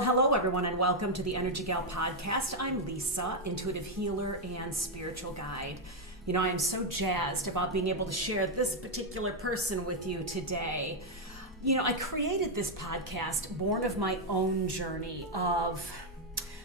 Hello, everyone, and welcome to the Energy Gal podcast. I'm Lisa, intuitive healer and spiritual guide. You know, I am so jazzed about being able to share this particular person with you today. You know, I created this podcast born of my own journey of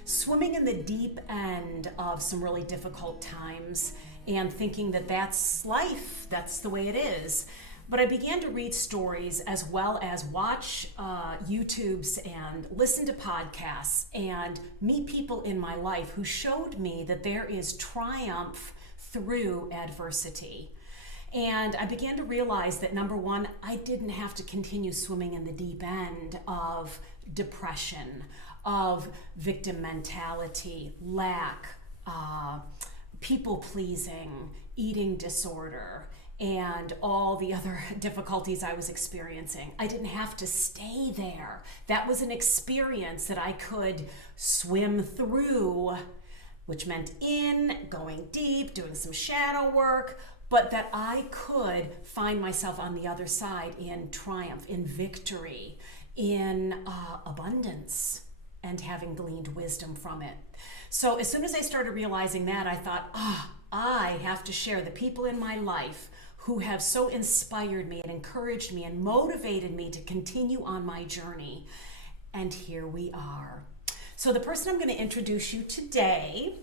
swimming in the deep end of some really difficult times and thinking that that's life, that's the way it is. But I began to read stories as well as watch YouTubes and listen to podcasts and meet people in my life who showed me that there is triumph through adversity. And I began to realize that, number one, I didn't have to continue swimming in the deep end of depression, of victim mentality, lack, people pleasing, eating disorder, and all the other difficulties I was experiencing. I didn't have to stay there. That was an experience that I could swim through, which meant going deep, doing some shadow work, but that I could find myself on the other side in triumph, in victory, in abundance, and having gleaned wisdom from it. So as soon as I started realizing that, I thought, I have to share the people in my life who have so inspired me and encouraged me and motivated me to continue on my journey. And here we are. So the person I'm going to introduce you today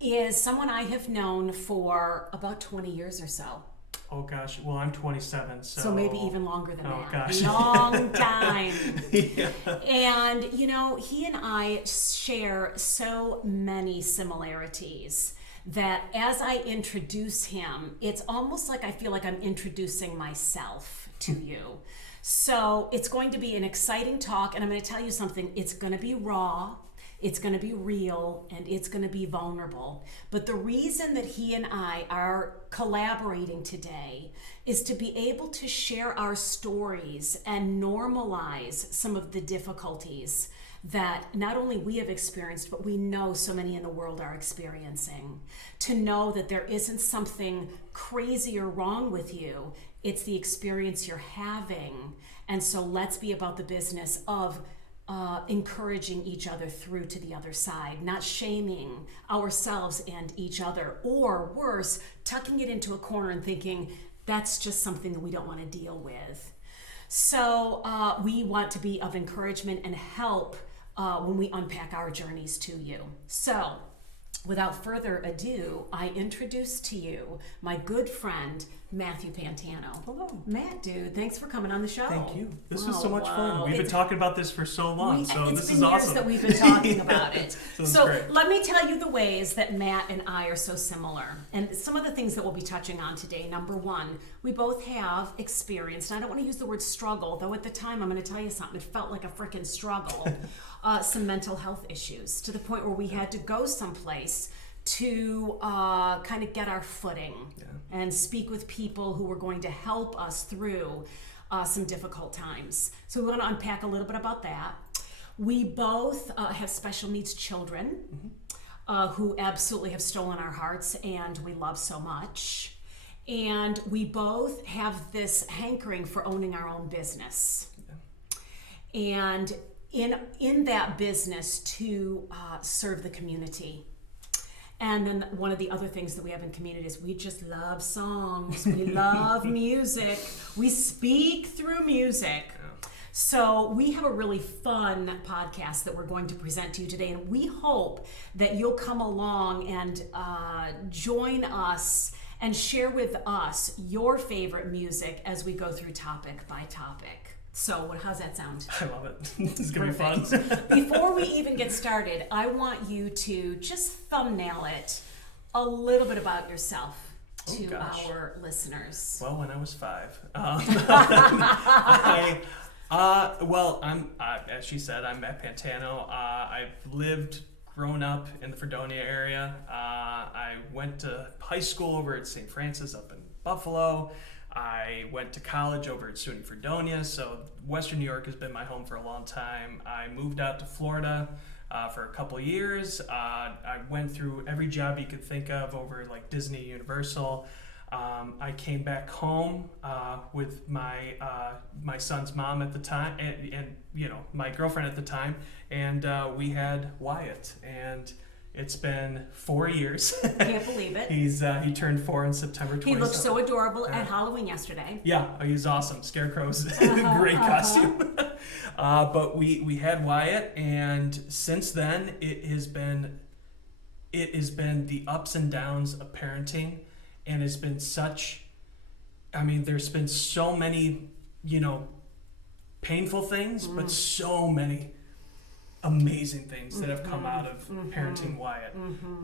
is someone I have known for about 20 years or so. Oh gosh, well I'm 27, so maybe even longer than that. Oh gosh. Long time. Yeah. And you know, he and I share so many similarities that as I introduce him, it's almost like I feel like I'm introducing myself to you. So it's going to be an exciting talk, and I'm going to tell you something. It's going to be raw, it's going to be real, and it's going to be vulnerable. But the reason that he and I are collaborating today is to be able to share our stories and normalize some of the difficulties that not only we have experienced, but we know so many in the world are experiencing. To know that there isn't something crazy or wrong with you, it's the experience you're having. And so let's be about the business of encouraging each other through to the other side, not shaming ourselves and each other, or worse, tucking it into a corner and thinking that's just something that we don't want to deal with. So we want to be of encouragement and help when we unpack our journeys to you. So without further ado, I introduce to you my good friend, Matthew Pantano. Hello. Matt, dude, thanks for coming on the show. Thank you. This was so much fun. We've been It's talking about this for so long, so this is awesome. It's been years that we've been talking about it. So great. Let me tell you the ways that Matt and I are so similar. And some of the things that we'll be touching on today. Number one, we both have experienced, and I don't want to use the word struggle, though at the time I'm going to tell you something, it felt like a freaking struggle, some mental health issues to the point where we had to go someplace to kind of get our footing and speak with people who were going to help us through some difficult times. So we want to unpack a little bit about that. We both have special needs children who absolutely have stolen our hearts and we love so much. And we both have this hankering for owning our own business. And in that business to serve the community. And then one of the other things that we have in community is we just love songs. We love music. We speak through music. So we have a really fun podcast that we're going to present to you today. And we hope that you'll come along and join us and share with us your favorite music as we go through topic by topic. So how's that sound? I love it. This is going to be fun. Before we even get started, I want you to just thumbnail it a little bit about yourself to our listeners. Well, when I was 5. As she said, I'm Matt Pantano. I've grown up in the Fredonia area. I went to high school over at St. Francis up in Buffalo. I went to college over at SUNY Fredonia, so Western New York has been my home for a long time. I moved out to Florida for a couple years. I went through every job you could think of over like Disney, Universal. I came back home with my son's mom at the time, and my girlfriend at the time, and we had Wyatt, and it's been 4 years. Can't believe it. He turned 4 on September 27th. He looked so adorable at Halloween yesterday. Yeah, he's awesome. Scarecrow's great costume. But we had Wyatt, and since then it has been the ups and downs of parenting, and it's been there's been so many, painful things, but so many amazing things that have come out of parenting Wyatt.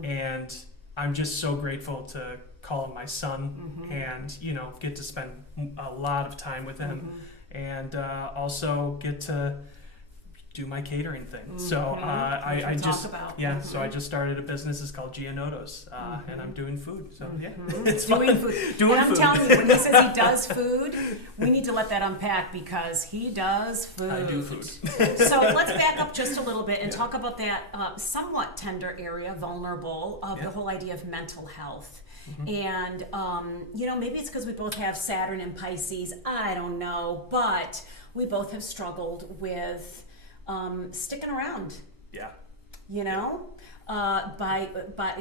And I'm just so grateful to call him my son and, get to spend a lot of time with him and also get to do my catering thing. So I just started a business. It's called Gianotto's, and I'm doing food. So it's doing fun. food. Doing and I'm food. telling you, when he says he does food, we need to let that unpack because he does food. I do food. So let's back up just a little bit and talk about that somewhat tender area, vulnerable, of the whole idea of mental health. And maybe it's because we both have Saturn and Pisces. I don't know, but we both have struggled with sticking around. By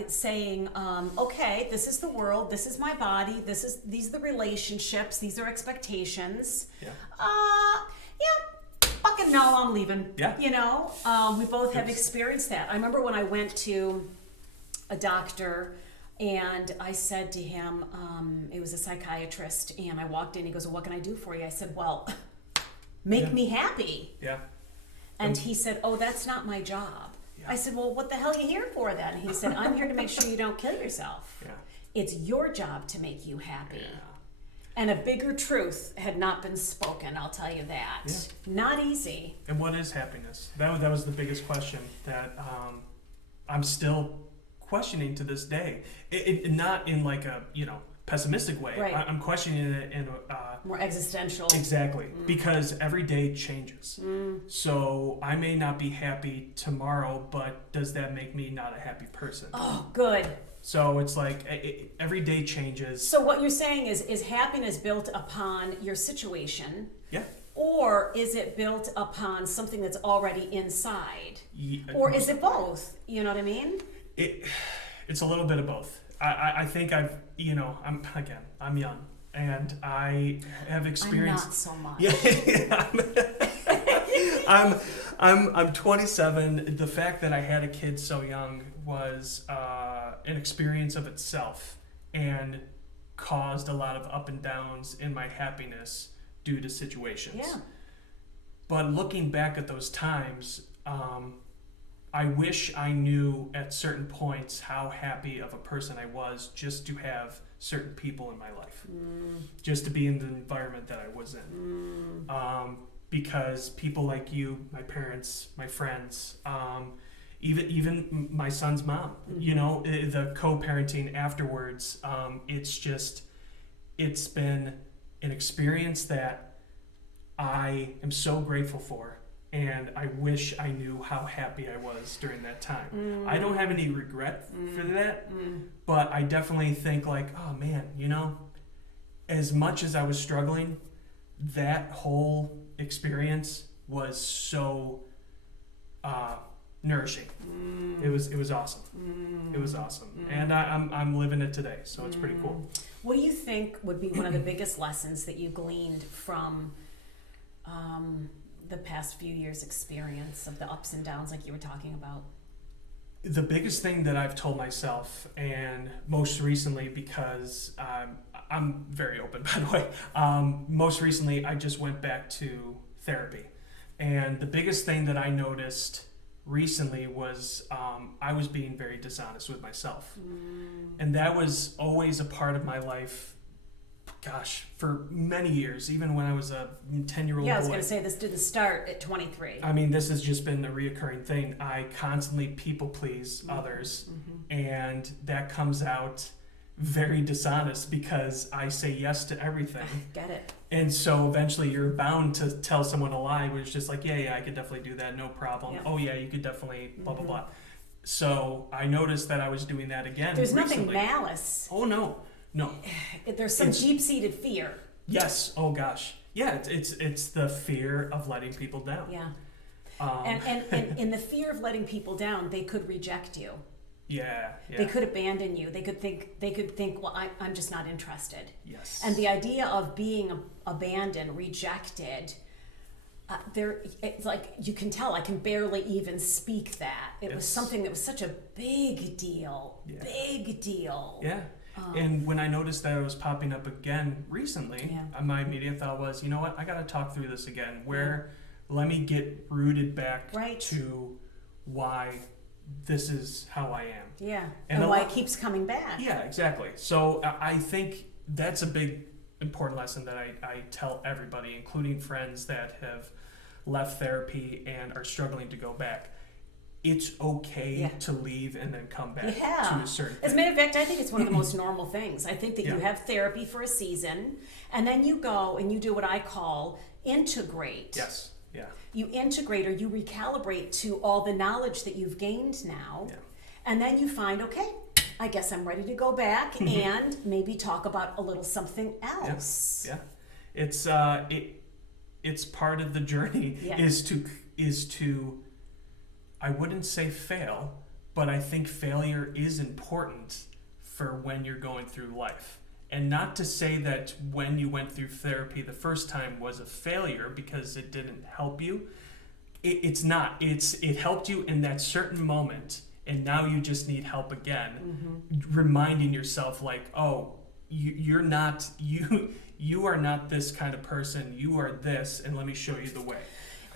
saying, okay, this is the world, this is my body, these are the relationships, these are expectations. Fucking no, I'm leaving. We both have experienced that. I remember when I went to a doctor and I said to him, it was a psychiatrist, and I walked in, he goes, well, what can I do for you? I said, well, make me happy. And he said, oh, that's not my job. I said, well, what the hell are you here for then? He said, I'm here to make sure you don't kill yourself. It's your job to make you happy. And a bigger truth had not been spoken, I'll tell you that. Not easy. And what is happiness? That was the biggest question that I'm still questioning to this day. It not in like a, pessimistic way. Right. I'm questioning it in more existential. Exactly. Because every day changes. So I may not be happy tomorrow, but does that make me not a happy person? Oh, good. So it's like every day changes. So what you're saying is happiness built upon your situation? Yeah. Or is it built upon something that's already inside? Or is it both? You know what I mean? It's a little bit of both. I think I'm young, and I have experienced. I'm not so much. Yeah, I'm 27. The fact that I had a kid so young was an experience of itself, and caused a lot of up and downs in my happiness due to situations. Yeah. But looking back at those times, I wish I knew at certain points how happy of a person I was just to have certain people in my life, just to be in the environment that I was in. Because people like you, my parents, my friends, even my son's mom, the co-parenting afterwards, it's been an experience that I am so grateful for. And I wish I knew how happy I was during that time. I don't have any regret for that, but I definitely think like, oh man, as much as I was struggling, that whole experience was so nourishing. It was awesome. It was awesome, and I'm living it today, so it's pretty cool. What do you think would be one of the biggest lessons that you gleaned from the past few years' experience of the ups and downs like you were talking about? The biggest thing that I've told myself, and most recently, because I'm very open, by the way, most recently I just went back to therapy. And the biggest thing that I noticed recently was I was being very dishonest with myself. And that was always a part of my life, for many years, even when I was a 10-year-old boy. Yeah, I was going to say, this didn't start at 23. I mean, this has just been a reoccurring thing. I constantly people please others, and that comes out very dishonest because I say yes to everything. Get it. And so eventually you're bound to tell someone a lie, where it's just like, yeah, I could definitely do that, no problem. Yep. Oh yeah, you could definitely blah, blah, blah. So I noticed that I was doing that again There's recently. nothing malice. Oh no. No. There's some deep-seated fear. Yes. Oh gosh. Yeah. It's the fear of letting people down. Yeah. And in the fear of letting people down, they could reject you. Yeah. They could abandon you. They could think, well, I'm just not interested. Yes. And the idea of being abandoned, rejected, it's like you can tell I can barely even speak that. It was something that was such a big deal. Yeah. Big deal. Yeah. And when I noticed that it was popping up again recently, my immediate thought was, you know what? I got to talk through this again. Let me get rooted back to why this is how I am. Yeah. And why it keeps coming back. Yeah, exactly. So I think that's a big, important lesson that I tell everybody, including friends that have left therapy and are struggling to go back. It's okay to leave and then come back to a certain thing. As a matter of fact, I think it's one of the most normal things. I think that you have therapy for a season, and then you go and you do what I call integrate. Yes. Yeah. You integrate or you recalibrate to all the knowledge that you've gained now, and then you find, okay, I guess I'm ready to go back and maybe talk about a little something else. Yeah. It's part of the journey is to I wouldn't say fail, but I think failure is important for when you're going through life. And not to say that when you went through therapy the first time was a failure because it didn't help you. It's not. It helped you in that certain moment, and now you just need help again. Reminding yourself like, oh, you are not this kind of person. You are this, and let me show you the way.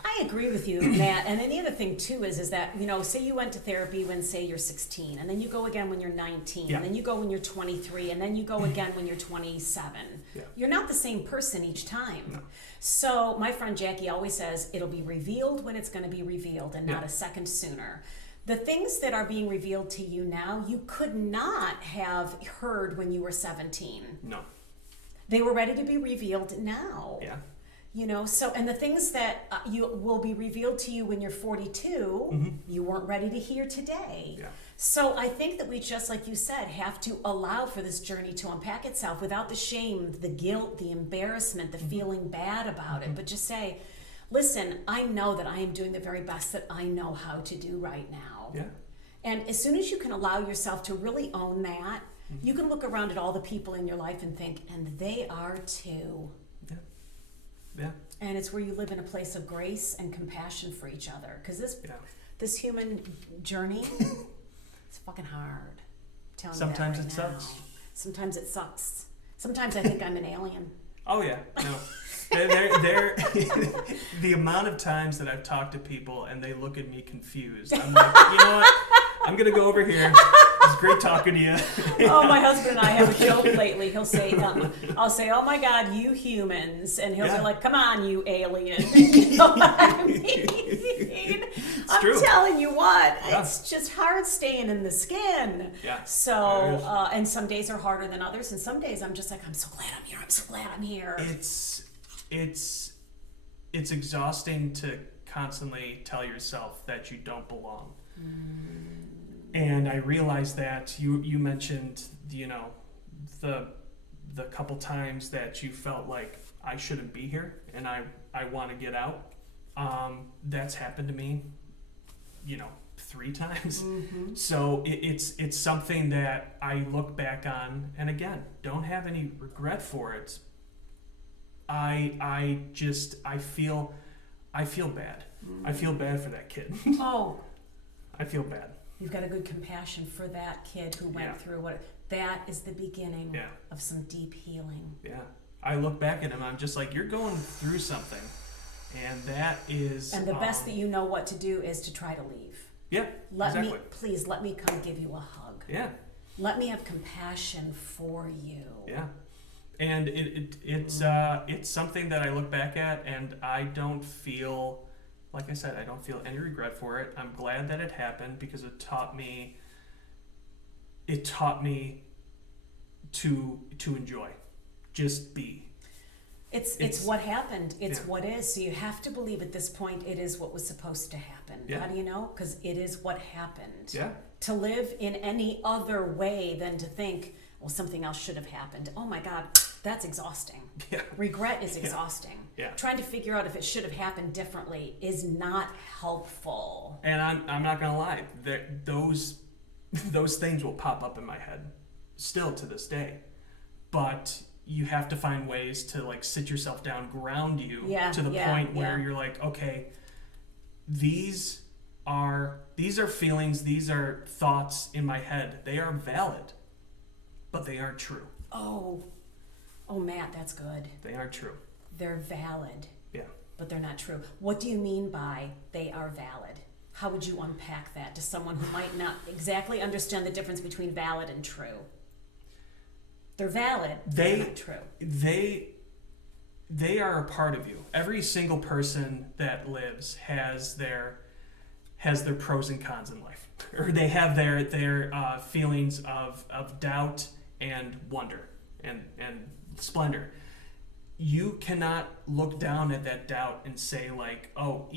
I agree with you, Matt. And then the other thing too is that, say you went to therapy when, say, you're 16, and then you go again when you're 19, and then you go when you're 23, and then you go again when you're 27. Yeah. You're not the same person each time. No. So my friend Jackie always says it'll be revealed when it's going to be revealed, and not a second sooner. The things that are being revealed to you now, you could not have heard when you were 17. No. They were ready to be revealed now. Yeah. So, and the things that you will be revealed to you when you're 42, you weren't ready to hear today. Yeah. So I think that we just, like you said, have to allow for this journey to unpack itself without the shame, the guilt, the embarrassment, the feeling bad about it, but just say, listen, I know that I am doing the very best that I know how to do right now. Yeah. And as soon as you can allow yourself to really own that, you can look around at all the people in your life and think, and they are too. Yeah. And it's where you live in a place of grace and compassion for each other. Because this human journey, it's fucking hard. I'm telling Sometimes you that right it now. sucks. Sometimes it sucks. Sometimes I think I'm an alien. Oh yeah, no. They're the amount of times that I've talked to people and they look at me confused. I'm like, you know what? I'm gonna go over here. It's great talking to you. Oh, my husband and I have a joke lately. He'll say, I'll say, oh my God, you humans. And he'll be like, come on, you alien. You know what I mean? I'm true. telling you what, it's just hard staying in the skin. Yeah. So, and some days are harder than others. And some days I'm just like, I'm so glad I'm here. I'm so glad I'm here. It's exhausting to constantly tell yourself that you don't belong. And I realized that you mentioned, the couple times that you felt like I shouldn't be here and I want to get out. That's happened to me, 3 times. So it's something that I look back on, and again, don't have any regret for it. I feel bad. I feel bad for that kid. Oh. I feel bad. You've got a good compassion for that kid who went through what. That is the beginning of some deep healing. Yeah. I look back at him, I'm just like, you're going through something. And that is... And the best that you know what to do is to try to leave. Yeah, exactly. Please, let me come give you a hug. Yeah. Let me have compassion for you. Yeah. And it's something that I look back at, and I don't feel... Like I said, I don't feel any regret for it. I'm glad that it happened because it taught me to enjoy. Just be. It's what happened. It's what is. So you have to believe at this point it is what was supposed to happen. Yeah. How do you know? Because it is what happened. Yeah. To live in any other way than to think well, something else should have happened. Oh my God, that's exhausting. Yeah. Regret is exhausting. Yeah. Trying to figure out if it should have happened differently is not helpful. And I'm not gonna lie, those things will pop up in my head still to this day. But you have to find ways to like sit yourself down, ground you to the point where you're like, okay, these are feelings, these are thoughts in my head. They are valid, but they aren't true. Oh, Matt, that's good. They aren't true. They're valid, Yeah. but they're not true. What do you mean by they are valid? How would you unpack that to someone who might not exactly understand the difference between valid and true? They're valid, they're not true. They are a part of you. Every single person that lives has their pros and cons in life, or they have their feelings of doubt and wonder and splendor. You cannot look down at that doubt and say like, oh,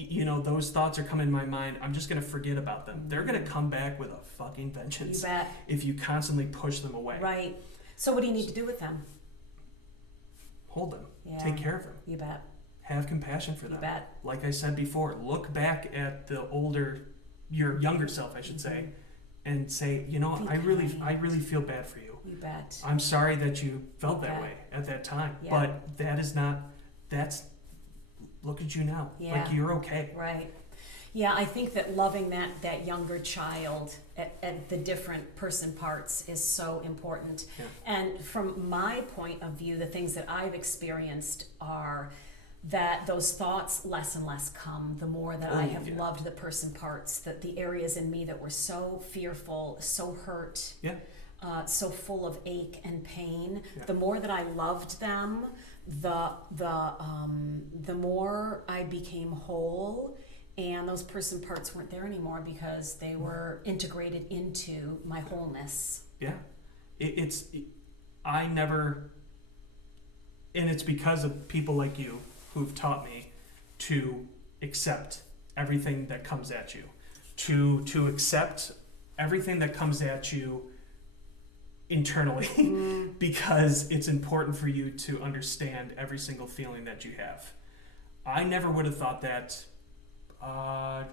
those thoughts are coming in my mind, I'm just going to forget about them. They're going to come back with a fucking vengeance. You bet. If you constantly push them away. Right. So what do you need to do with them? Hold them. Yeah. Take care of them. You bet. Have compassion for them. You bet. Like I said before, look back at your younger self, I should say, and say, I really feel bad for you. You bet. I'm sorry that you felt that way at that time. Yeah. But look at you now. Yeah. Like you're okay. Right. Yeah, I think that loving that younger child at the different person parts is so important. Yeah. And from my point of view, the things that I've experienced are that those thoughts less and less come the more that I have loved the person parts, that the areas in me that were so fearful, so hurt, so full of ache and pain, the more that I loved them, the more I became whole. And those person parts weren't there anymore because they were integrated into my wholeness. Yeah. And it's because of people like you who've taught me to accept everything that comes at you, to accept everything that comes at you internally, because it's important for you to understand every single feeling that you have. I never would have thought that,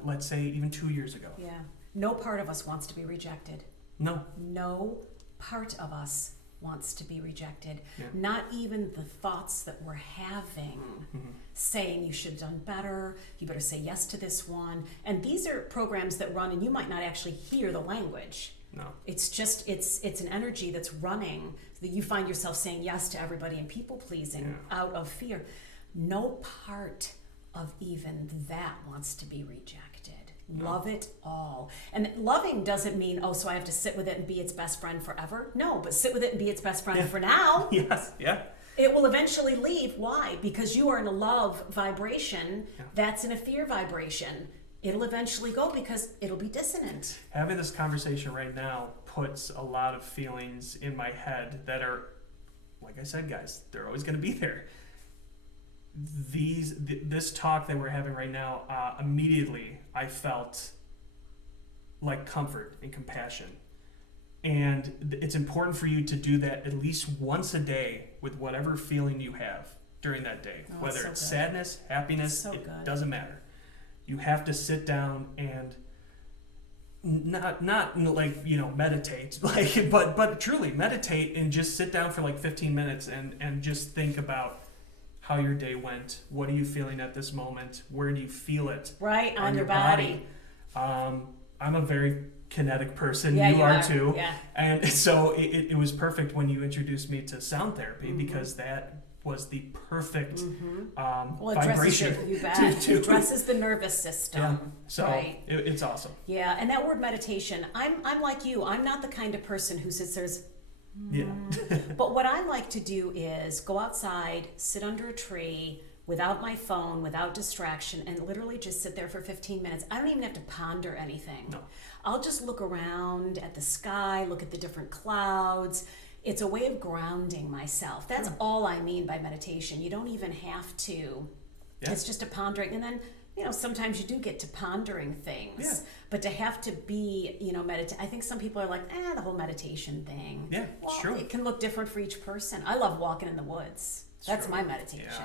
let's say even 2 years ago. Yeah. No part of us wants to be rejected. No. No part of us wants to be rejected. Yeah. Not even the thoughts that we're having, saying you should have done better, you better say yes to this one. And these are programs that run and you might not actually hear the language. No. It's just, it's an energy that's running so that you find yourself saying yes to everybody and people pleasing out of fear. No part of even that wants to be rejected. No. Love it all. And loving doesn't mean, so I have to sit with it and be its best friend forever. No, but sit with it and be its best friend for now. Yes, yeah. It will eventually leave. Why? Because you are in a love vibration that's in a fear vibration. It'll eventually go because it'll be dissonant. Having this conversation right now puts a lot of feelings in my head that are, like I said, guys, they're always going to be there. This talk that we're having right now, immediately I felt like comfort and compassion. And it's important for you to do that at least once a day with whatever feeling you have during that day. Whether it's sadness, happiness, it doesn't matter. You have to sit down and not like, meditate, like, but truly meditate and just sit down for like 15 minutes and just think about how your day went. What are you feeling at this moment? Where do you feel it? Right, on your body. I'm a very kinetic person. Yeah, you are too. Yeah. And so it was perfect when you introduced me to sound therapy, because that was the perfect vibration. It addresses the nervous system. Yeah. So it's awesome. Yeah, and that word meditation, I'm like you. I'm not the kind of person who sits there. But what I like to do is go outside, sit under a tree, without my phone, without distraction, and literally just sit there for 15 minutes. I don't even have to ponder anything. No. I'll just look around at the sky, look at the different clouds. It's a way of grounding myself. That's all I mean by meditation. You don't even have to. Yeah. It's just a pondering. And then sometimes you do get to pondering things. Yeah. But to have to be, I think some people are like, the whole meditation thing. Yeah, Well, it's true. it can look different for each person. I love walking in the woods. That's true. my meditation.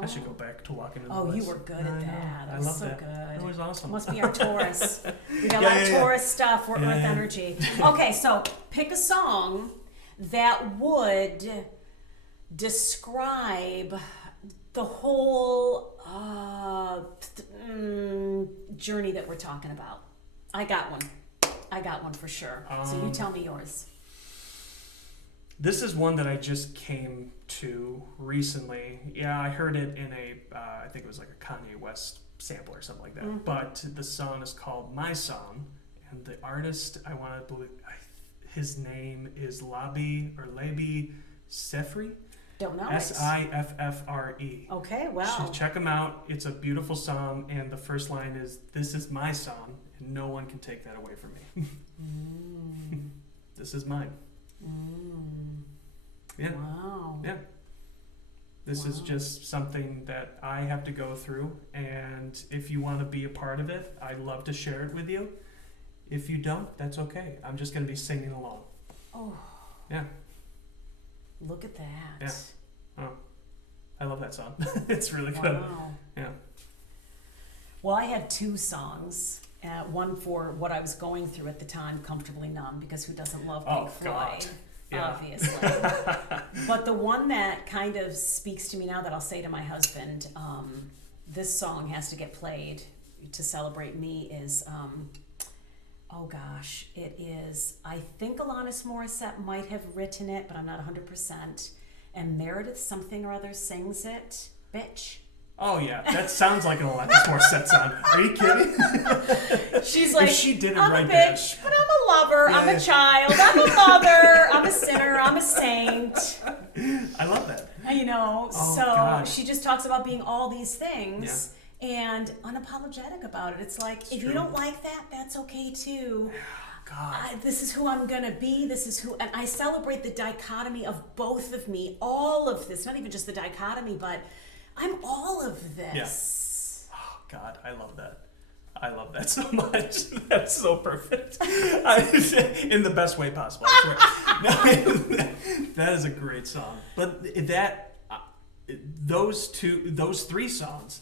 I should go back to walking in the Oh, woods. you were good at that. That I was love so that. good. It was awesome. Must be our Taurus. We got a lot of Taurus stuff. We're Earth energy. Okay, so pick a song that would describe the whole journey that we're talking about. I got one for sure. So you tell me yours. This is one that I just came to recently. Yeah, I heard it in I think it was like a Kanye West sample or something like that. Mm-hmm. But the song is called My Song, and the artist, I want to believe, his name is Labi Siffre. Don't know. Siffre. Okay, wow. So check him out. It's a beautiful song, and the first line is, "This is my song, and no one can take that away from me." This is mine. Yeah. Wow. Yeah. This is just something that I have to go through, and if you want to be a part of it, I'd love to share it with you. If you don't, that's okay. I'm just going to be singing along. Oh. Yeah. Look at that. Yeah. Oh. I love that song. It's really good. Wow. Yeah. Well, I had two songs. One for what I was going through at the time, Comfortably Numb, because who doesn't love Pink Floyd? God. Yeah. Obviously. But the one that kind of speaks to me now that I'll say to my husband, this song has to get played to celebrate me is, it is, I think Alanis Morissette might have written it, but I'm not 100%. And Meredith something or other sings it. Bitch. Oh yeah, that sounds like an Alanis Morissette song. Are you kidding? She's like, if she didn't I'm write a bitch, that. but I'm a lover, I'm a child, I'm a mother, I'm a sinner, I'm a saint. I love that. God. She just talks about being all these things and unapologetic about it. It's like, if you don't like that, that's okay too. God. This is who I'm gonna be. And I celebrate the dichotomy of both of me, all of this, not even just the dichotomy, but I'm all of this. Yeah. Oh, God, I love that. I love that so much. That's so perfect. In the best way possible, I swear. That is a great song. But those three songs,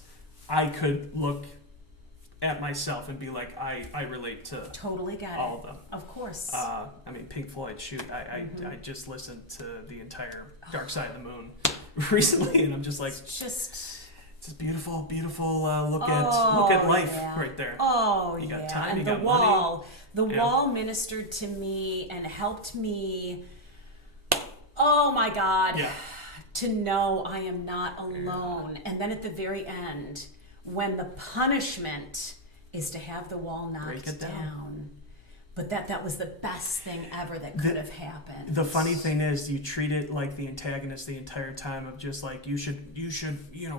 I could look at myself and be like, I relate to totally got all of them. Of course. Pink Floyd, shoot, I just listened to the entire Dark Side of the Moon recently, and I'm just like, it's a beautiful look at life right there. Oh, you got time, and you the got wall, money. The wall ministered to me and helped me. Oh my God, to know I am not alone. And then at the very end, when the punishment is to have the wall knocked down. But that was the best thing ever that could have happened. The funny thing is, you treat it like the antagonist the entire time, of just like, you should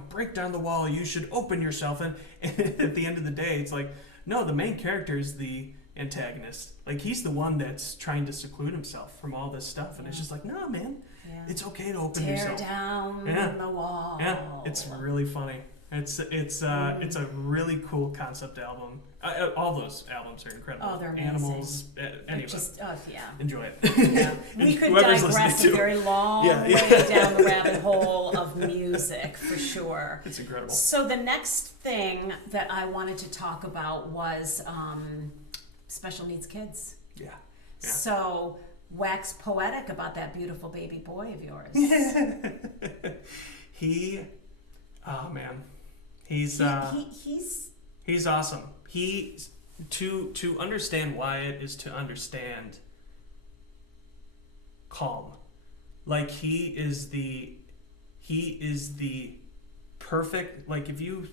break down the wall, you should open yourself, and at the end of the day, it's like, no, the main character is the antagonist. Like, he's the one that's trying to seclude himself from all this stuff, and it's just like, no, man, it's okay to open yourself. Tear down the wall. Yeah, it's really funny. It's a really cool concept album. All those albums are incredible. Oh, they're amazing. Animals, anyway. Just, enjoy it. Yeah. We could digress a very long way down the rabbit hole of music, for sure. It's incredible. So the next thing that I wanted to talk about was special needs kids. Yeah. So wax poetic about that beautiful baby boy of yours. He's awesome. To understand Wyatt is to understand calm. Like, he is the perfect, like, if you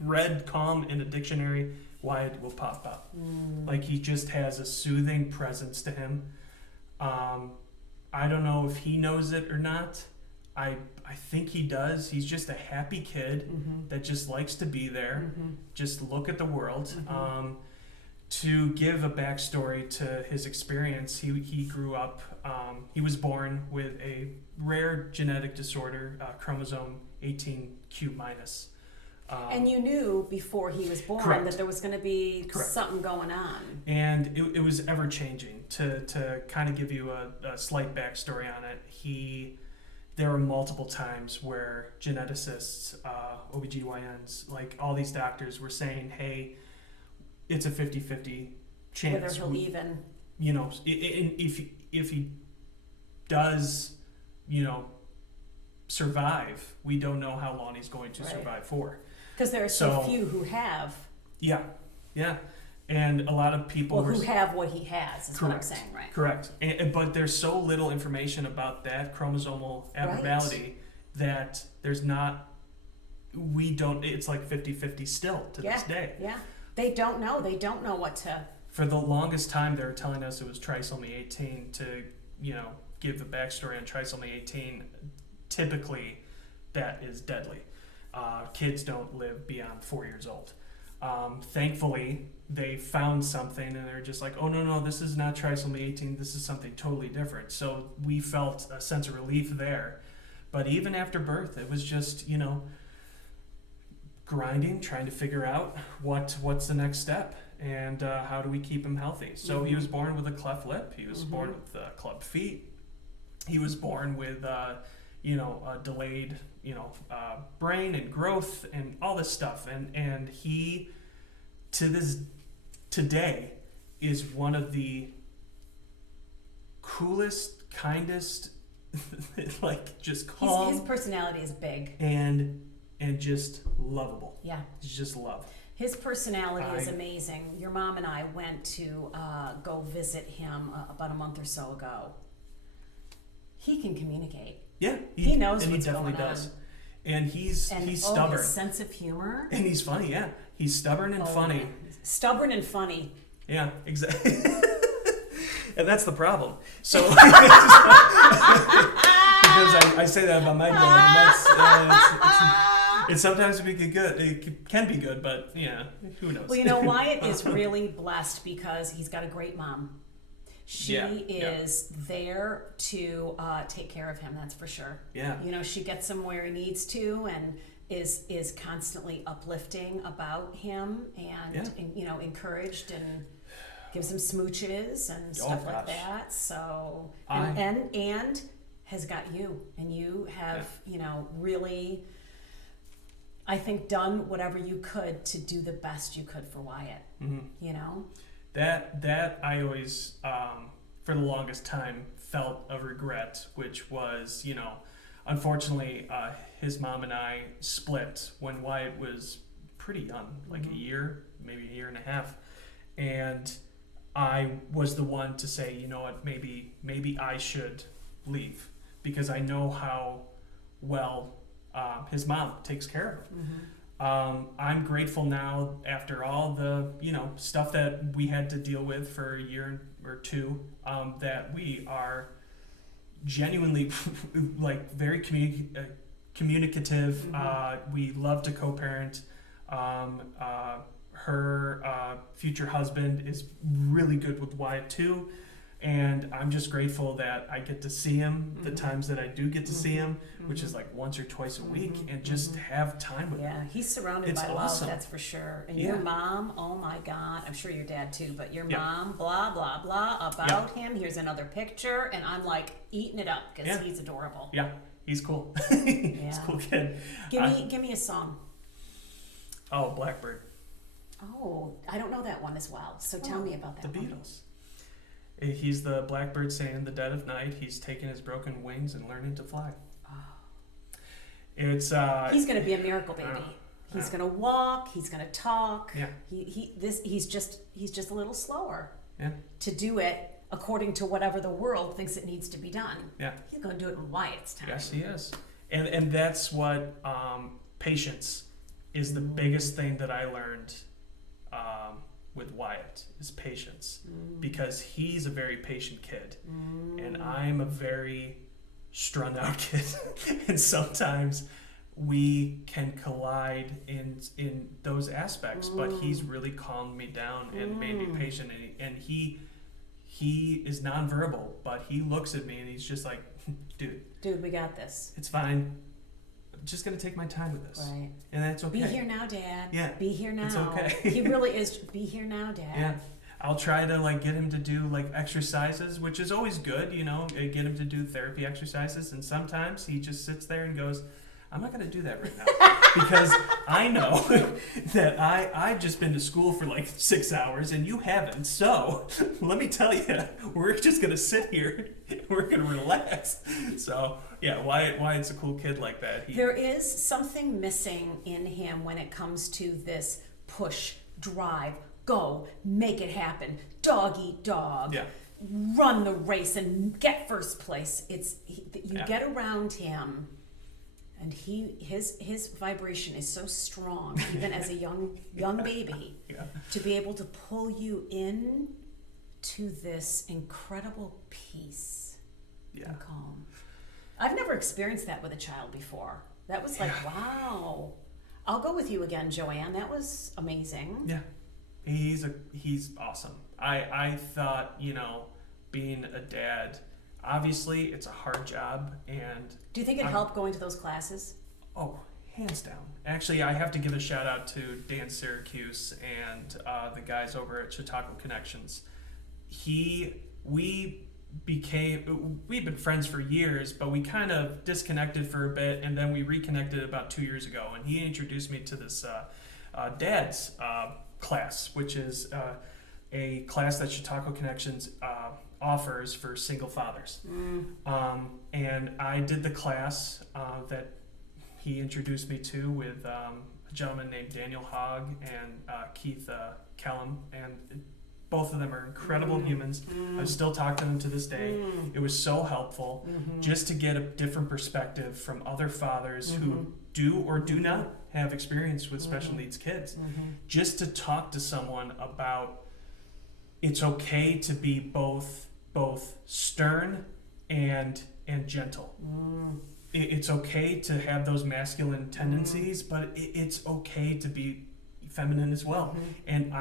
read calm in a dictionary, Wyatt will pop up. Like, he just has a soothing presence to him. I don't know if he knows it or not. I think he does. He's just a happy kid that just likes to be there, just look at the world. To give a backstory to his experience, he grew up, he was born with a rare genetic disorder, chromosome 18q-. And you knew before he was born Correct. that there was going to be Correct. something going on. And it was ever changing. To kind of give you a slight backstory on it, there were multiple times where geneticists, OBGYNs, like all these doctors were saying, hey, it's a 50-50 chance. Whether he'll even... You know, if he does, you know, survive, we don't know how long he's going to survive for. Because there are so few who have. Yeah. And a lot of people who have what he has, is correct, what I'm saying, right? Correct. But there's so little information about that chromosomal abnormality that there's not, it's like 50-50 still to this day. Yeah. They don't know. They don't know what to... For the longest time, they were telling us it was trisomy 18 to, you know, give the backstory on trisomy 18. Typically, that is deadly. Kids don't live beyond 4 years old. Thankfully, they found something and they're just like, oh, no, this is not trisomy 18. This is something totally different. So we felt a sense of relief there. But even after birth, it was just, you know, grinding, trying to figure out what's the next step and how do we keep him healthy. So he was born with a cleft lip. He was born with clubbed feet. He was born with, a delayed, brain and growth and all this stuff. And he, today, is one of the coolest, kindest, like just calm. His personality is big. And just lovable. Yeah. It's just love. His personality is amazing. Your mom and I went to go visit him about a month or so ago. He can communicate. Yeah, he knows and what's he definitely going does. on. And he's stubborn. His sense of humor. And he's funny. Yeah, he's stubborn and funny. Man. Stubborn and funny. Yeah, exactly. And that's the problem. So because I say that about my dad, it's sometimes be good. It can be good, but yeah, who knows? Well, Wyatt is really blessed because he's got a great mom. She is there to take care of him. That's for sure. Yeah. She gets him where he needs to, and is constantly uplifting about him, and encouraged and gives him smooches and stuff like that. So and has got you, and you have really, I think, done whatever you could to do the best you could for Wyatt. That I always, for the longest time, felt a regret, which was, unfortunately, his mom and I split when Wyatt was pretty young, like a year, maybe a year and a half. And I was the one to say, you know what, maybe I should leave, because I know how well his mom takes care of him. I'm grateful now, after all the stuff that we had to deal with for a year or two, that we are genuinely like very communicative. We love to co-parent. Her future husband is really good with Wyatt too. And I'm just grateful that I get to see him the times that I do get to see him, which is like once or twice a week, and just have time with him. Yeah, he's surrounded by love, that's for sure. And your mom, oh my God, I'm sure your dad too, but your mom, blah, blah, blah, about him. Here's another picture, and I'm like eating it up because he's adorable. Yeah, he's cool. He's a cool kid. Give me a song. Oh, Blackbird. Oh, I don't know that one as well, so tell me about that. The Beatles. He's the blackbird saying in the dead of night, he's taking his broken wings and learning to fly. Oh. It's he's going to be a miracle baby. He's going to walk. He's going to talk. Yeah. He's just a little slower. Yeah. To do it according to whatever the world thinks it needs to be done. Yeah. He's going to do it in Wyatt's time. Yes, he is. And that's what patience is the biggest thing that I learned. With Wyatt is patience, because he's a very patient kid, and I'm a very strung out kid, and sometimes we can collide in those aspects. But he's really calmed me down and made me patient, and he is nonverbal, but he looks at me and he's just like, dude, we got this. It's fine. just going to take my time with this. Right. And that's okay. Be here now, Dad. Yeah. Be here now. It's okay. He really is. Be here now, Dad. Yeah. I'll try to like get him to do like exercises, which is always good, you know, get him to do therapy exercises. And sometimes he just sits there and goes, I'm not going to do that right now because I know that I've just been to school for like 6 hours and you haven't. So let me tell you, we're just going to sit here. We're going to relax. So yeah, Wyatt's a cool kid like that. There is something missing in him when it comes to this push, drive, go, make it happen, dog eat dog, run the race and get first place. You get around him, and his vibration is so strong, even as a young baby, to be able to pull you in to this incredible peace and calm. I've never experienced that with a child before. That was like, wow. I'll go with you again, Joanne. That was amazing. Yeah. He's awesome. I thought, you know, being a dad, obviously it's a hard job, and do you think it helped going to those classes? Oh, hands down. Actually, I have to give a shout out to Dan Syracuse and the guys over at Chautauqua Connections. We've been friends for years, but we kind of disconnected for a bit, and then we reconnected about 2 years ago, and he introduced me to this dad's class, which is a class that Chautauqua Connections offers for single fathers. And I did the class that he introduced me to with a gentleman named Daniel Hogg and Keith Kellum, and both of them are incredible humans. I still talk to them to this day. It was so helpful just to get a different perspective from other fathers who do or do not have experience with special needs kids. Just to talk to someone about it's okay to be both stern and gentle. It's okay to have those masculine tendencies, but it's okay to be feminine as well. And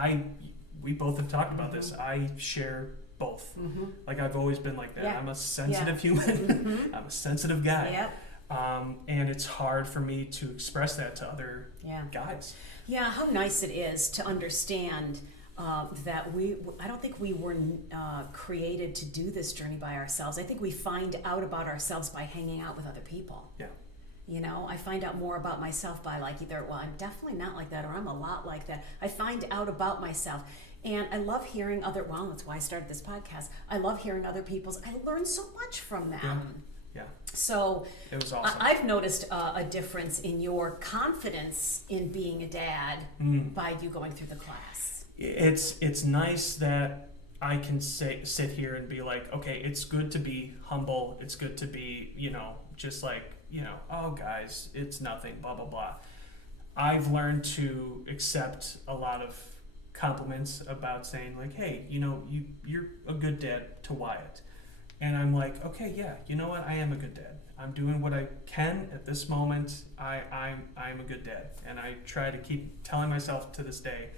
we both have talked about this. I share both. Like I've always been like that. I'm a sensitive human. I'm a sensitive guy. And it's hard for me to express that to other guys. Yeah, how nice it is to understand that I don't think we were created to do this journey by ourselves. I think we find out about ourselves by hanging out with other people. Yeah. You know, I find out more about myself by like either, well, I'm definitely not like that, or I'm a lot like that. I find out about myself. And I love hearing that's why I started this podcast. I love hearing other people's, I learn so much from them. Yeah. So it was awesome. I've noticed a difference in your confidence in being a dad by you going through the class. It's nice that I can sit here and be like, okay, it's good to be humble. It's good to be, you know, just like, you know, oh guys, it's nothing, blah, blah, blah. I've learned to accept a lot of compliments about saying like, hey, you know, you're a good dad to Wyatt. And I'm like, okay, yeah, you know what? I am a good dad. I'm doing what I can at this moment. I'm a good dad. And I try to keep telling myself to this day,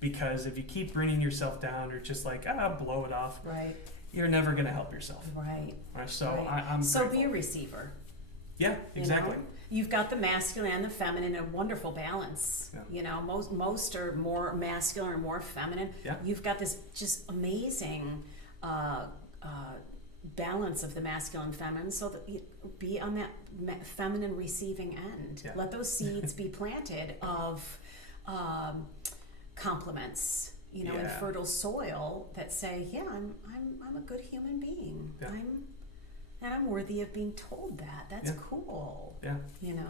because if you keep bringing yourself down or just like, blow it off, right, you're never going to help yourself. Right. So right. I'm so grateful. Be a receiver. Yeah, exactly. You know? You've got the masculine and the feminine, a wonderful balance. Yeah. You know, most are more masculine or more feminine. Yeah. You've got this just amazing balance of the masculine and feminine, so that you be on that feminine receiving end. Yeah. Let those seeds be planted of compliments, you know, in fertile soil that say, yeah, I'm a good human being. Yeah. I'm worthy of being told that. That's cool. Yeah. You know?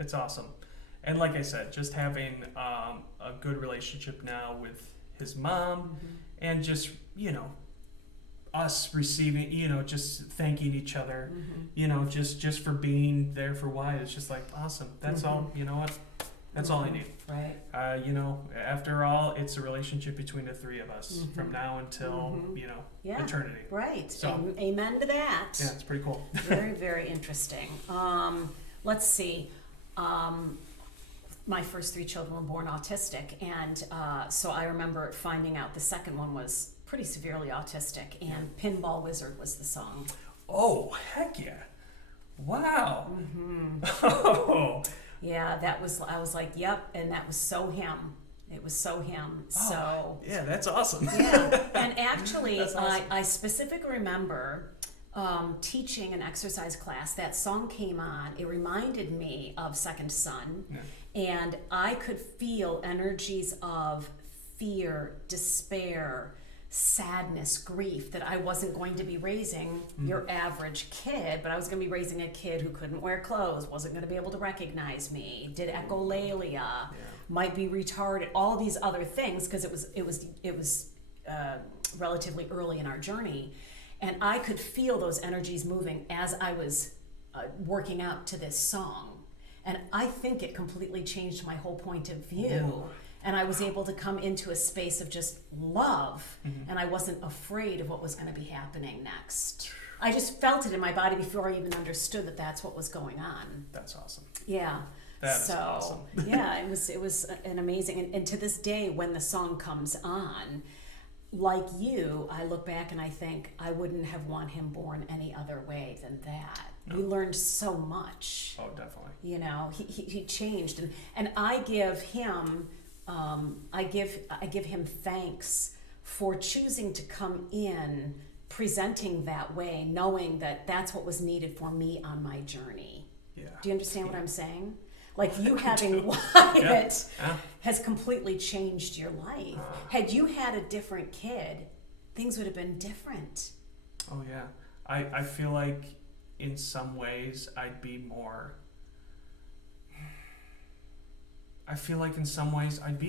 It's awesome. And like I said, just having a good relationship now with his mom and just, you know, us receiving, you know, just thanking each other, you know, just for being there for Wyatt. It's just like, awesome. That's all, you know what? That's all I need. Right. You know, after all, it's a relationship between the three of us from now until, you know, eternity. Right. So, amen to that. Yeah, it's pretty cool. Very, very interesting. Let's see. My first 3 children were born autistic, and so I remember finding out the second one was pretty severely autistic, and Pinball Wizard was the song. Oh, heck yeah. Wow. Mm-hmm. Oh. Yeah, I was like, yep, and that was so him. It was so him. So Yeah, that's awesome. yeah, and actually, That's awesome. I specifically remember teaching an exercise class. That song came on. It reminded me of Second Son, and I could feel energies of fear, despair, sadness, grief that I wasn't going to be raising your average kid, but I was going to be raising a kid who couldn't wear clothes, wasn't going to be able to recognize me, did echolalia, might be retarded, all these other things, because it was relatively early in our journey, and I could feel those energies moving as I was working out to this song, and I think it completely changed my whole point of view. Ooh. And I was able to come into a space of just love, and I wasn't afraid of what was going to be happening next. I just felt it in my body before I even understood that that's what was going on. That's awesome. Yeah. That is awesome. Yeah, it was an amazing, and to this day, when the song comes on, like you, I look back and I think I wouldn't have want him born any other way than that. No. We learned so much. Oh, definitely. You know, he changed, and I give him. I give him thanks for choosing to come in presenting that way, knowing that that's what was needed for me on my journey. Yeah. Do you understand what I'm saying? Like, you having Wyatt has completely changed your life. Had you had a different kid, things would have been different. Oh yeah. I feel like in some ways I'd be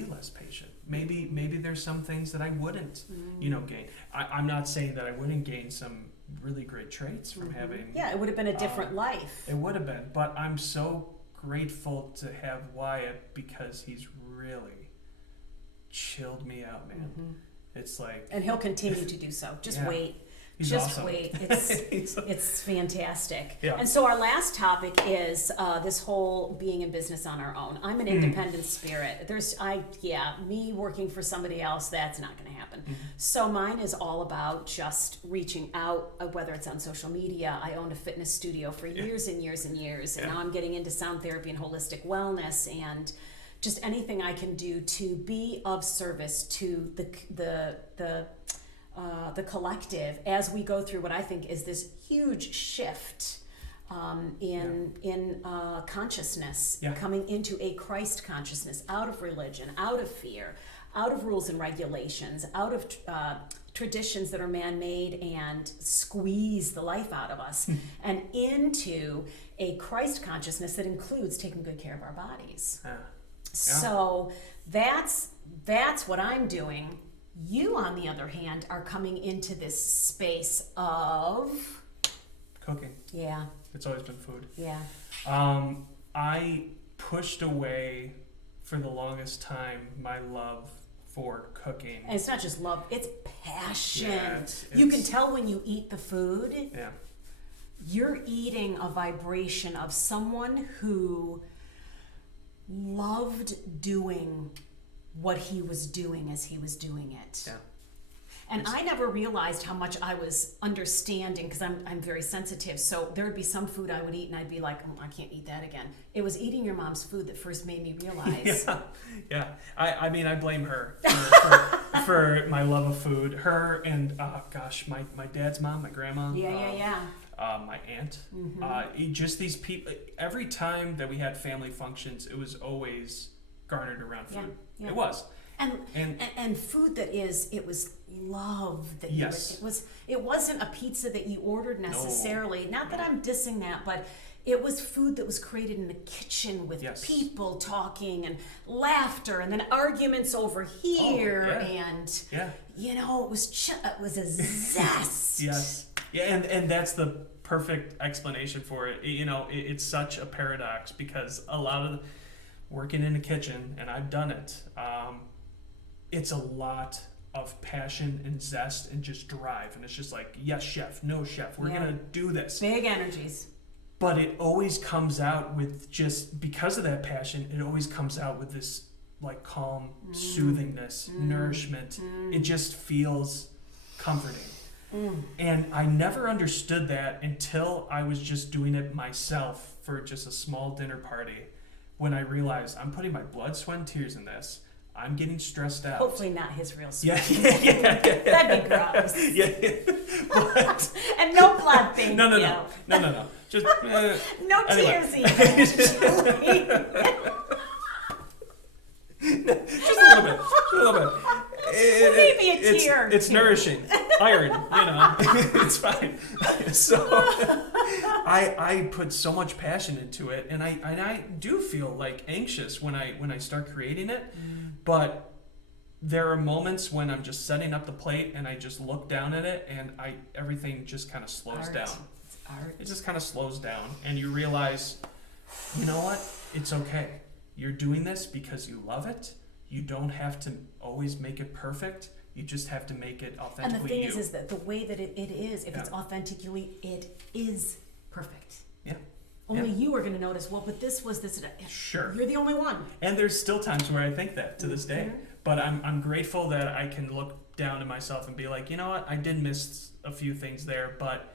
less patient. Maybe there's some things that I wouldn't, gain. I'm not saying that I wouldn't gain some really great traits from having. Yeah, it would have been a different life. It would have been, but I'm so grateful to have Wyatt because he's really chilled me out, man. It's like, and he'll continue to do so. Just wait. He's Just awesome. wait. It's fantastic. Yeah. And so our last topic is this whole being in business on our own. I'm an independent spirit. Me working for somebody else, that's not going to happen. So mine is all about just reaching out, whether it's on social media. I owned a fitness studio for years and years and years, and now I'm getting into sound therapy and holistic wellness, and just anything I can do to be of service to the collective as we go through what I think is this huge shift in consciousness, coming into a Christ consciousness, out of religion, out of fear, out of rules and regulations, out of traditions that are man-made and squeeze the life out of us, and into a Christ consciousness that includes taking good care of our bodies. So that's what I'm doing. You, on the other hand, are coming into this space of cooking. Yeah. It's always been food. Yeah. I pushed away for the longest time my love for cooking. And it's not just love, it's passion. Yeah, you can tell when you eat the food, yeah, you're eating a vibration of someone who loved doing what he was doing as he was doing it. Yeah. And I never realized how much I was understanding, because I'm very sensitive. So there would be some food I would eat and I'd be like, oh, I can't eat that again. It was eating your mom's food that first made me realize. Yeah. I mean, I blame her for my love of food. Her and, my dad's mom, my grandma. My aunt. Just these people. Every time that we had family functions, it was always garnered around food. Yeah. It was. And food that it was love that it wasn't a pizza that you ordered necessarily. No. Not that I'm dissing that, but it was food that was created in the kitchen with people talking and laughter, and then arguments over here, and it was a zest. Yes. Yeah, and that's the perfect explanation for it. It's such a paradox, because a lot of working in a kitchen, and I've done it, it's a lot of passion and zest and just drive, and it's just like, yes chef, no chef, we're gonna do this. Big energies. But it always comes out with, just because of that passion, it always comes out with this like calm soothingness, nourishment. It just feels comforting. And I never understood that until I was just doing it myself for just a small dinner party, when I realized I'm putting my blood, sweat, and tears in this. I'm getting stressed out. Hopefully not his real Yeah, sweat. yeah. That'd be gross. Yeah. But, And no blood, thank no. you. Just No anyway. tears even. Just a little bit. Maybe a tear. It's nourishing. Iron, it's fine. So I put so much passion into it, and I do feel like anxious when I start creating it, but there are moments when I'm just setting up the plate and I just look down at it and everything just kind of slows down. It's art. It just kind of slows down, and you realize, you know what? It's okay. You're doing this because you love it. You don't have to always make it perfect. You just have to make it authentically And the thing you. is that the way that it is, if it's authentically, it is perfect. Yeah. Only you are going to notice, well, but this was this. Sure. You're the only one. And there's still times where I think that to this day. But I'm grateful that I can look down at myself and be like, you know what? I did miss a few things there, but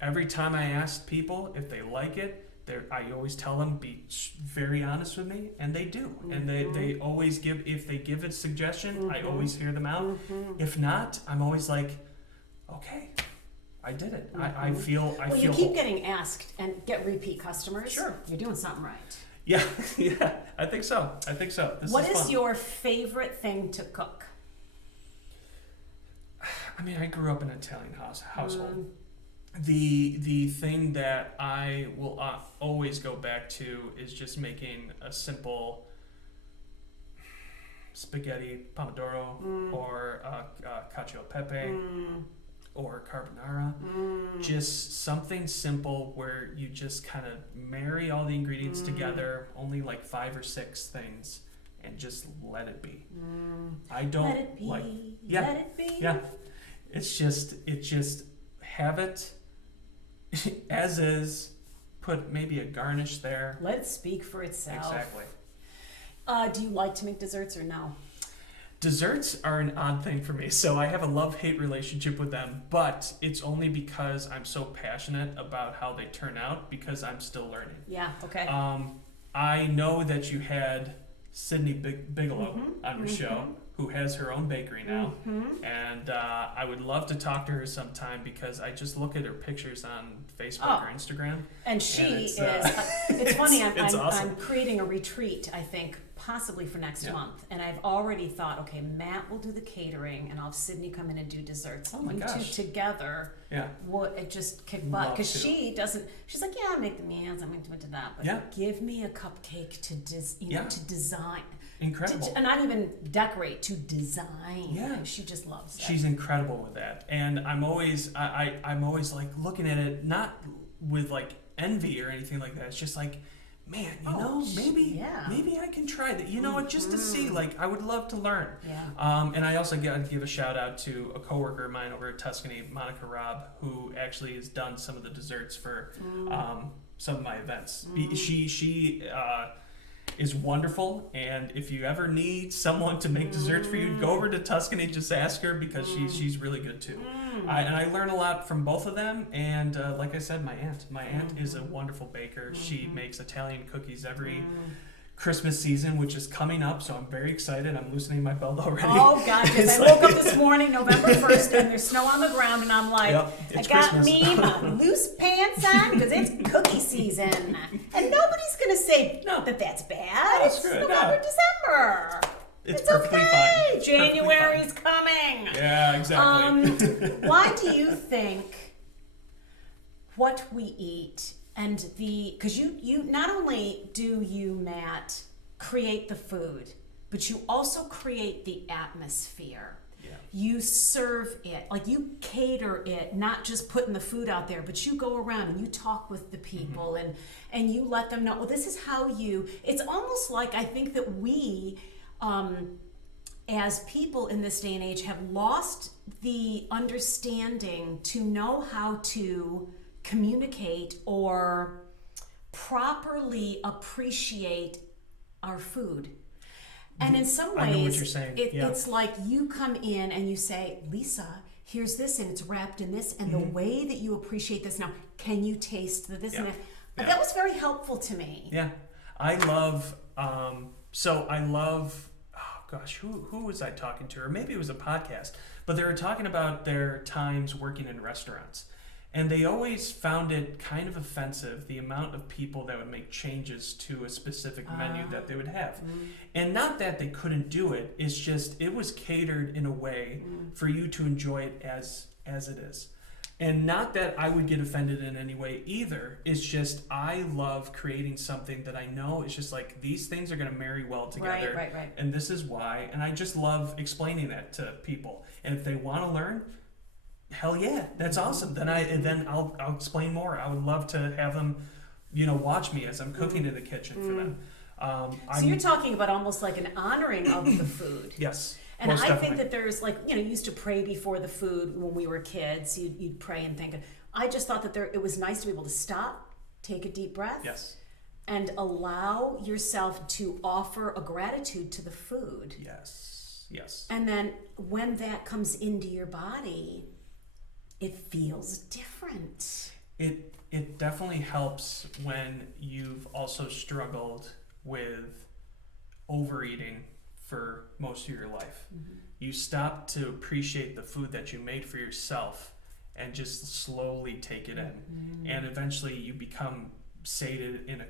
every time I ask people if they like it, I always tell them, be very honest with me, and they do. And they always give, if they give a suggestion, I always hear them out. If not, I'm always like, okay, I did it. I feel Well, you keep getting asked and get repeat customers. Sure. You're doing something right. Yeah, I think so. What is fun. your favorite thing to cook? I mean, I grew up in an Italian household. The thing that I will always go back to is just making a simple spaghetti pomodoro or cacio e pepe or carbonara. Just something simple where you just kind of marry all the ingredients together, only like 5 or 6 things, and just let it be. I don't Let it be. like Let it be. yeah. It's just have it as is. Put maybe a garnish there. Let it speak for itself. Exactly. Do you like to make desserts or no? Desserts are an odd thing for me, so I have a love-hate relationship with them, but it's only because I'm so passionate about how they turn out, because I'm still learning. Yeah, okay. I know that you had Sydney Bigelow on your show, who has her own bakery now, and I would love to talk to her sometime, because I just look at her pictures on Facebook or Instagram. And she it's, it's funny, it's awesome. I'm creating a retreat, I think, possibly for next month. And I've already thought, okay, Matt will do the catering and I'll have Sydney come in and do desserts. Oh my you gosh. two together would just kick butt. Because she doesn't, she's like, yeah, I'll make the meals, I'm going to do that. But give me a cupcake to to design. Incredible. And not even decorate, to design. Yeah. She just loves that. She's incredible with that. And I'm always I'm always like looking at it, not with like envy or anything like that. It's just like, man, maybe I can try that. You know what, just to see, like, I would love to learn. Yeah. And I also got to give a shout out to a coworker of mine over at Tuscany, Monica Robb, who actually has done some of the desserts for some of my events. She is wonderful, and if you ever need someone to make desserts for you, go over to Tuscany, just ask her, because she's really good too. And I learn a lot from both of them, and like I said, my aunt is a wonderful baker. She makes Italian cookies every Christmas season, which is coming up, so I'm very excited. I'm loosening my belt already. Oh God, because I woke up this morning, November 1st, and there's snow on the ground, and I'm like, I got Christmas. me my loose pants on, because it's cookie season. And nobody's going to say that that's bad. No, it's screw it, November, no. December. It's perfectly fine. January's coming. Yeah, exactly. Why do you think what we eat and because you not only do you, Matt, create the food, but you also create the atmosphere. Yeah. You serve it, like you cater it, not just putting the food out there, but you go around and you talk with the people and you let them know, well, this is how it's almost like, I think that we, as people in this day and age, have lost the understanding to know how to communicate or properly appreciate our food. And in some ways, I know what you're saying. it's like you come in and you say, Lisa, here's this and it's wrapped in this, and the way that you appreciate this now, can you taste this and that? That was very helpful to me. Yeah. I love, oh gosh, who was I talking to? Or maybe it was a podcast, but they were talking about their times working in restaurants. And they always found it kind of offensive, the amount of people that would make changes to a specific menu that they would have. And not that they couldn't do it, it's just it was catered in a way for you to enjoy it as it is. And not that I would get offended in any way either. It's just I love creating something that I know is just like these things are going to marry well together. Right. And this is why. And I just love explaining that to people. And if they want to learn, hell yeah, that's awesome. Then I'll explain more. I would love to have them, watch me as I'm cooking in the kitchen for them. So you're talking about almost like an honoring of the food. Yes. And I think that there's you used to pray before the food when we were kids. You'd pray and think. I just thought that it was nice to be able to stop, take a deep breath. Yes. And allow yourself to offer a gratitude to the food. Yes. And then when that comes into your body, it feels different. It definitely helps when you've also struggled with overeating for most of your life. You stop to appreciate the food that you made for yourself and just slowly take it in. And eventually you become sated in a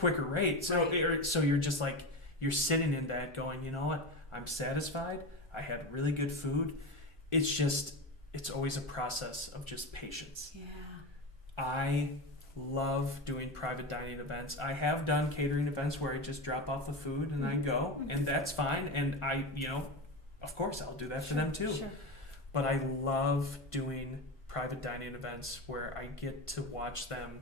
quicker rate. So you're just like, you're sitting in that going, you know what? I'm satisfied. I had really good food. It's always a process of just patience. Yeah. I love doing private dining events. I have done catering events where I just drop off the food and I go, and that's fine. And I, of course I'll do that for them too. Sure. But I love doing private dining events where I get to watch them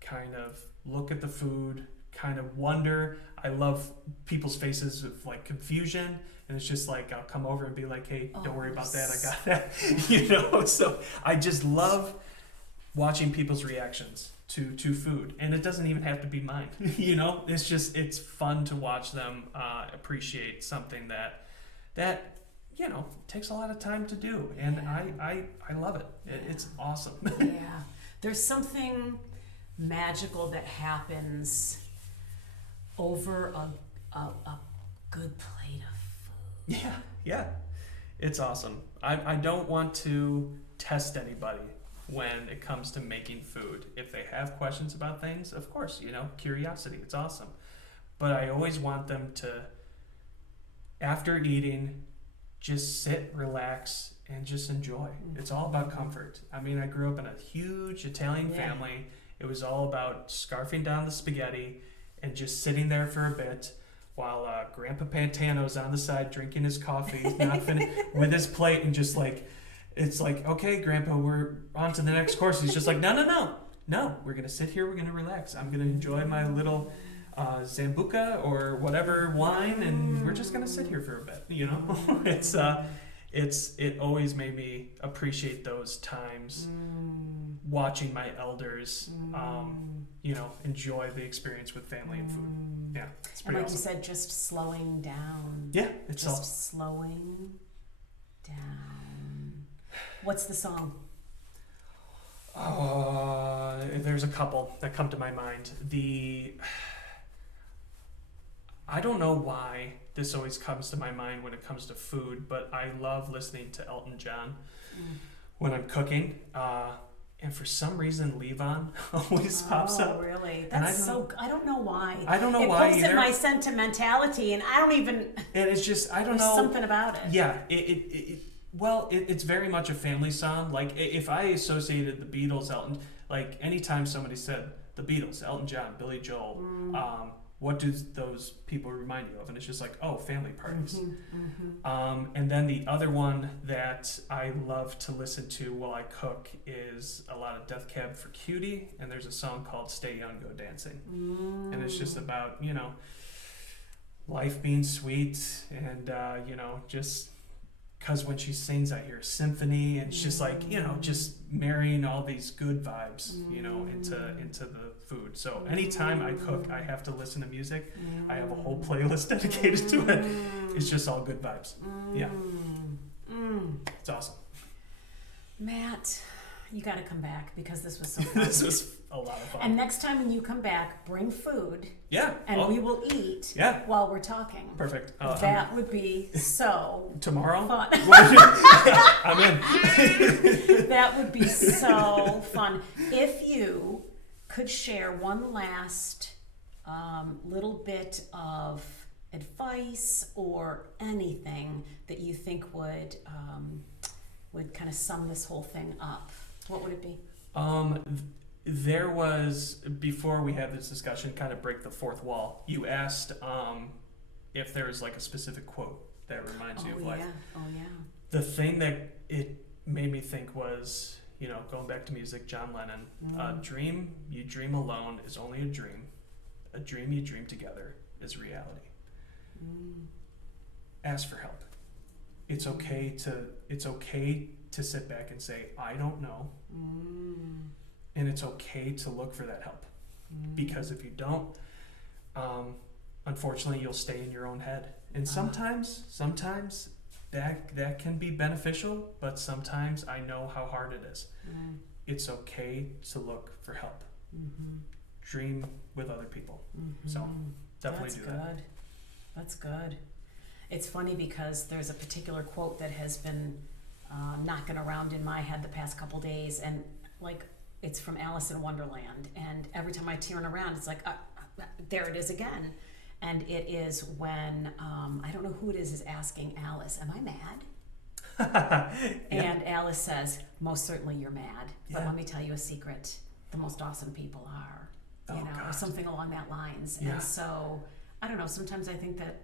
kind of look at the food, kind of wonder. I love people's faces of like confusion. And it's just like, I'll come over and be like, hey, don't worry about that. I got that. So I just love watching people's reactions to food. And it doesn't even have to be mine. It's fun to watch them appreciate something that takes a lot of time to do. And I love it. It's awesome. Yeah. There's something magical that happens over a good plate of food. Yeah. It's awesome. I don't want to test anybody when it comes to making food. If they have questions about things, of course, curiosity, it's awesome. But I always want them to, after eating, just sit, relax, and just enjoy. It's all about comfort. I mean, I grew up in a huge Italian family. It was all about scarfing down the spaghetti and just sitting there for a bit while Grandpa Pantano's on the side drinking his coffee, not finished, with his plate, and just like, it's like, okay, Grandpa, we're on to the next course. He's just like, no, we're going to sit here, we're going to relax. I'm going to enjoy my little Zambuca or whatever wine, and we're just going to sit here for a bit, It always made me appreciate those times, watching my elders, enjoy the experience with family and food. Yeah, it's pretty awesome. You said, just slowing down. Yeah, it's just slowing down. What's the song? There's a couple that come to my mind. I don't know why this always comes to my mind when it comes to food, but I love listening to Elton John when I'm cooking. And for some reason, Levon always pops up. Oh, really? That's I don't know why. I don't know why either. It pulls at my sentimentality, and I don't even... And it's just, I don't know. There's something about it. Yeah, it's very much a family song. Like, if I associated the Beatles, Elton, like, anytime somebody said the Beatles, Elton John, Billy Joel, what do those people remind you of? And it's just like, oh, family parties. And then the other one that I love to listen to while I cook is a lot of Death Cab for Cutie, and there's a song called Stay Young, Go Dancing. And it's just about, life being sweet and, just... Because when she sings, I hear a symphony, and it's just like, just marrying all these good vibes, into the food. So anytime I cook, I have to listen to music. I have a whole playlist dedicated to it. It's just all good vibes. Yeah. It's awesome. Matt, you got to come back because this was so fun. This was a lot of fun. And next time when you come back, bring food. Yeah. And we will eat while we're talking. Perfect. That would be so tomorrow? fun. I'm in. That would be so fun. If you could share one last little bit of advice or anything that you think would kind of sum this whole thing up, what would it be? There was, before we had this discussion, kind of break the fourth wall, you asked if there was like a specific quote that reminds you of life. Oh yeah. The thing that it made me think was, going back to music, John Lennon, a dream you dream alone is only a dream. A dream you dream together is reality. Ask for help. It's okay to sit back and say, I don't know. And it's okay to look for that help. Because if you don't, unfortunately, you'll stay in your own head. And sometimes that can be beneficial, but sometimes I know how hard it is. It's okay to look for help. Dream with other people. So definitely do that. That's good. It's funny because there's a particular quote that has been knocking around in my head the past couple days, and like it's from Alice in Wonderland. And every time I turn around, it's like there it is again. And it is when I don't know who it is asking Alice, "Am I mad?" And Alice says, "Most certainly you're mad, but let me tell you a secret: the most awesome people are." Or something along that lines. And so, I don't know, sometimes I think that,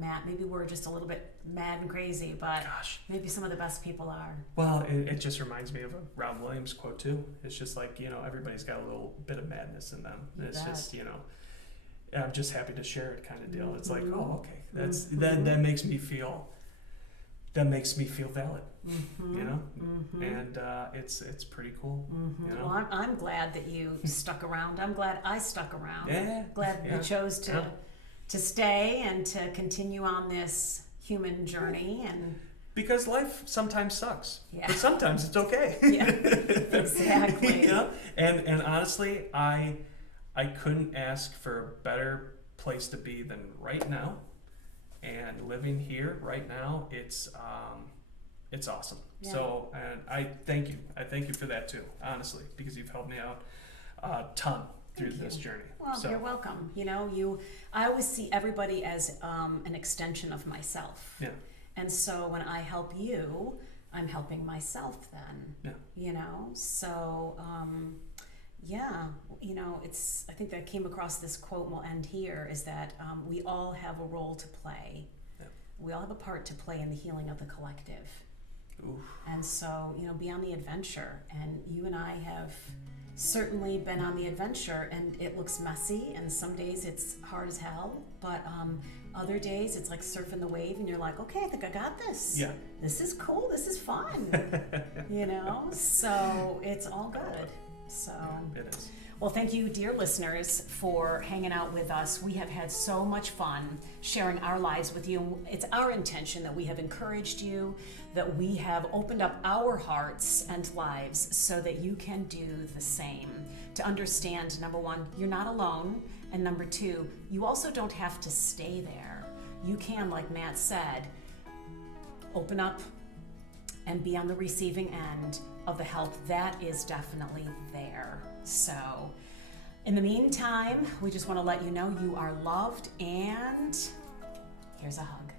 Matt, maybe we're just a little bit mad and crazy, but maybe some of the best people are. Well, it just reminds me of a Rob Williams quote too. It's just like, everybody's got a little bit of madness in them. It's just, I'm just happy to share it kind of deal. It's like, oh, okay, that makes me feel valid, and it's pretty cool. Well, I'm glad that you stuck around. I'm glad I stuck around. Glad you chose to stay and to continue on this human journey. And because life sometimes sucks, but sometimes it's okay. Exactly. And honestly, I couldn't ask for a better place to be than right now. And living here right now, it's awesome. So, and I thank you for that too, honestly, because you've helped me out a ton through this journey. Well, you're welcome. I always see everybody as an extension of myself. And so when I help you, I'm helping myself then. So I think that I came across this quote, and we'll end here, is that we all have a role to play. We all have a part to play in the healing of the collective. And so, be on the adventure. And you and I have certainly been on the adventure, and it looks messy, and some days it's hard as hell, but other days it's like surfing the wave, and you're like, okay, I think I got this. This is cool. This is fun. So it's all good. So it is. Well, thank you, dear listeners, for hanging out with us. We have had so much fun sharing our lives with you. It's our intention that we have encouraged you, that we have opened up our hearts and lives so that you can do the same. To understand, number one, you're not alone. And number two, you also don't have to stay there. You can, like Matt said, open up and be on the receiving end of the help that is definitely there. So, in the meantime, we just want to let you know you are loved, and here's a hug.